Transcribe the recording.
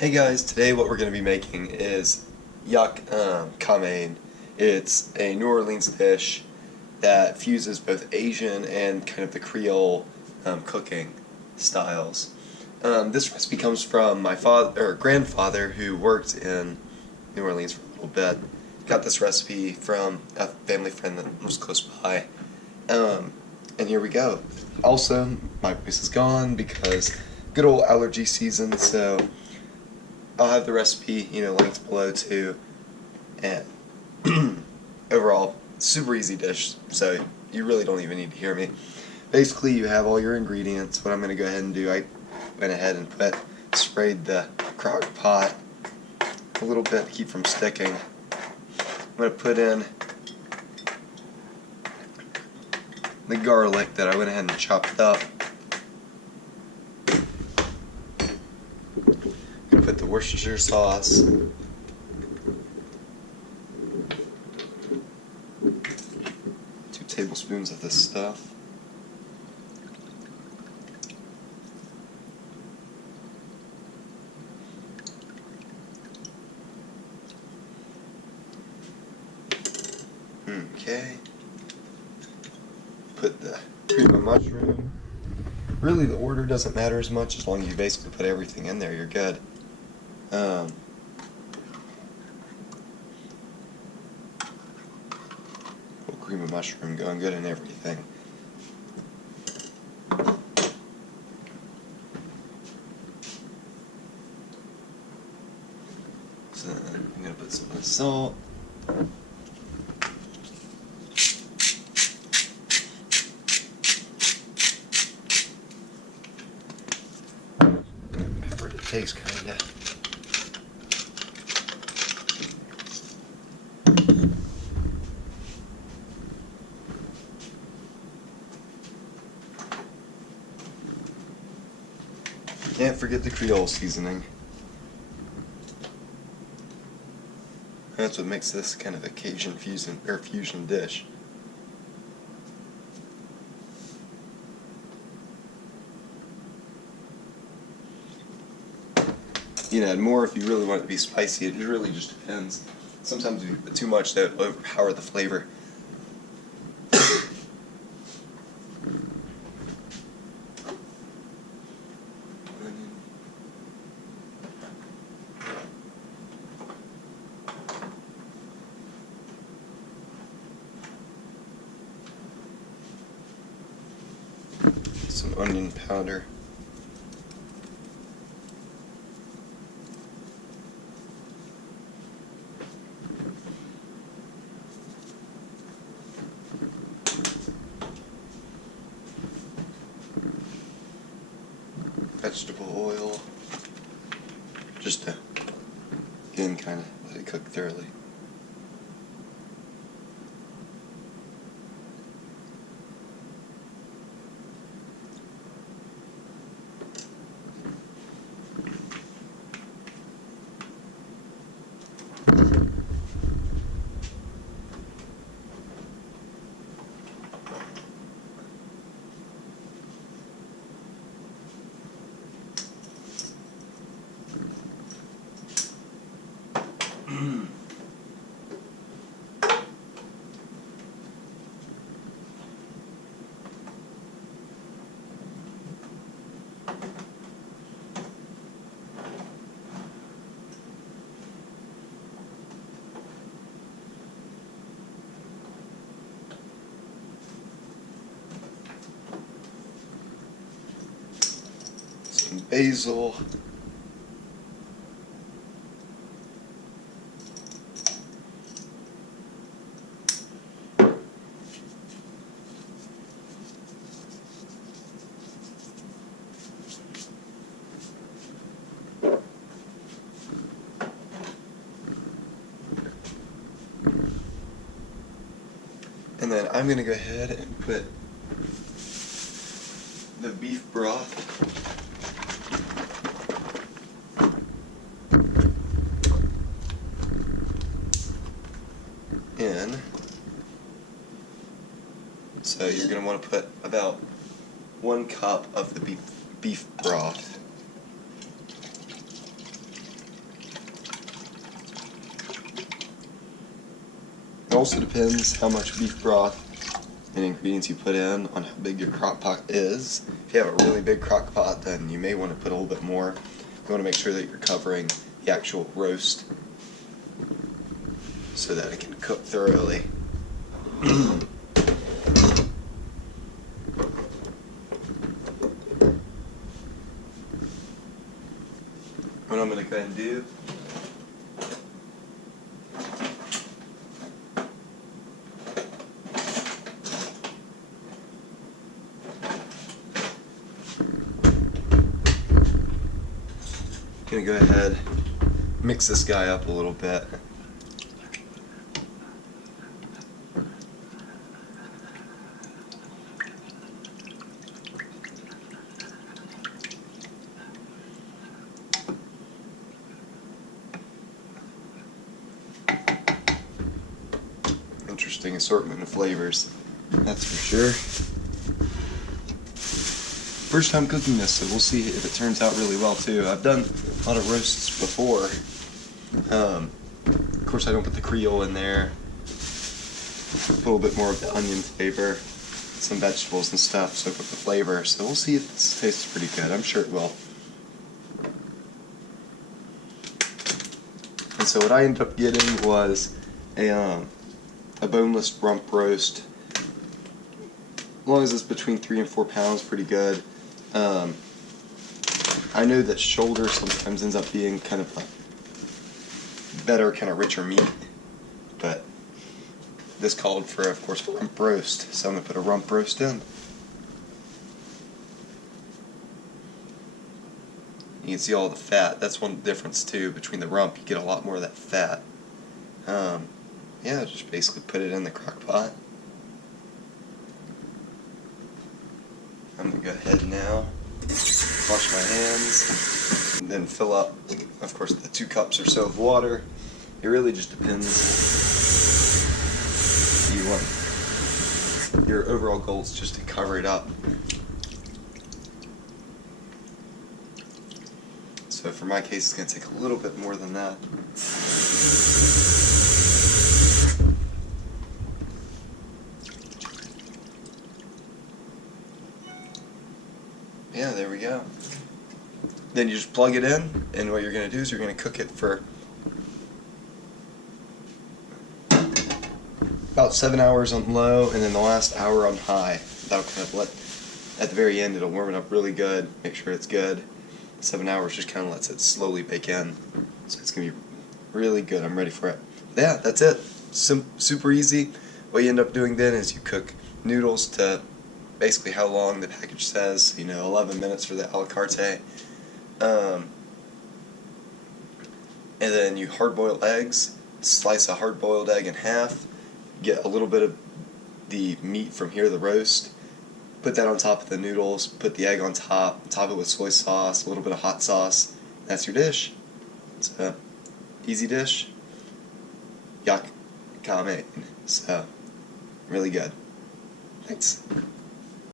Hey guys, today what we're going to be making is yak kamain. It's a New Orleans dish that fuses both Asian and kind of the Creole cooking styles. This recipe comes from my grandfather who worked in New Orleans for a little bit. Got this recipe from a family friend that was close by. And here we go. Also, my voice is gone because good old allergy season, so I'll have the recipe, linked below too. And overall, super easy dish, so you really don't even need to hear me. Basically, you have all your ingredients. What I'm going to go ahead and do, I went ahead and sprayed the crock pot a little bit to keep from sticking. I'm going to put in the garlic that I went ahead and chopped up. Put the Worcestershire sauce, 2 tablespoons of this stuff, okay, put the cream of mushroom. Really the order doesn't matter as much as long as you basically put everything in there, you're good. Whole cream of mushroom going good in everything. So I'm going to put some of the salt. Pepper to taste, kinda. Can't forget the Creole seasoning. That's what makes this kind of a Cajun fusion dish. You can add more if you really want it to be spicy. It really just depends. Sometimes if you put too much, that will overpower the flavor. Some onion powder. Vegetable oil. Just to, again, kind of let it cook thoroughly. Some basil. And then I'm going to go ahead and put the beef broth in. So you're going to want to put about 1 cup of the beef broth. also depends how much beef broth and ingredients you put in on how big your crock pot is. If you have a really big crock pot, then you may want to put a little bit more. You want to make sure that you're covering the actual roast so that it can cook thoroughly. What I'm going to go ahead and do go ahead, mix this guy up a little bit. Interesting assortment of flavors, that's for sure. First time cooking this, so we'll see if it turns out really well too. I've done a lot of roasts before. Of course I don't put the Creole in there. Put a little bit more of the onion flavor, some vegetables and stuff, soak up the flavor. So we'll see if this tastes pretty good. I'm sure it will. And so what I ended up getting was a boneless rump roast. As long as it's between 3 and 4 pounds, pretty good. I know that shoulder sometimes ends up being kind of a better, kind of richer meat, but this called for, of course, a rump roast, so I'm going to put a rump roast in. You can see all the fat. That's one difference too between the rump. You get a lot more of that fat. Yeah, just basically put it in the crock pot. I'm going to go ahead now, wash my hands, and then fill up, of course, the 2 cups or so of water. It really just depends. You want your overall goal is just to cover it up. So for my case, it's going to take a little bit more than that. Yeah, there we go. Then you just plug it in, and what you're going to do is you're going to cook it for about 7 hours on low, and then the last hour on high. That'll kind of let, at the very end, it'll warm it up really good, make sure it's good. 7 hours just kind of lets it slowly bake in. So it's going to be really good. I'm ready for it. Yeah, that's it. Super easy. What you end up doing then is you cook noodles to basically how long the package says, 11 minutes for the a la carte. And then you hard-boil eggs, slice a hard-boiled egg in half, get a little bit of the meat from here, the roast, put that on top of the noodles, put the egg on top, top it with soy sauce, a little bit of hot sauce. That's your dish. It's a easy dish. Yak kame. So, really good. Thanks.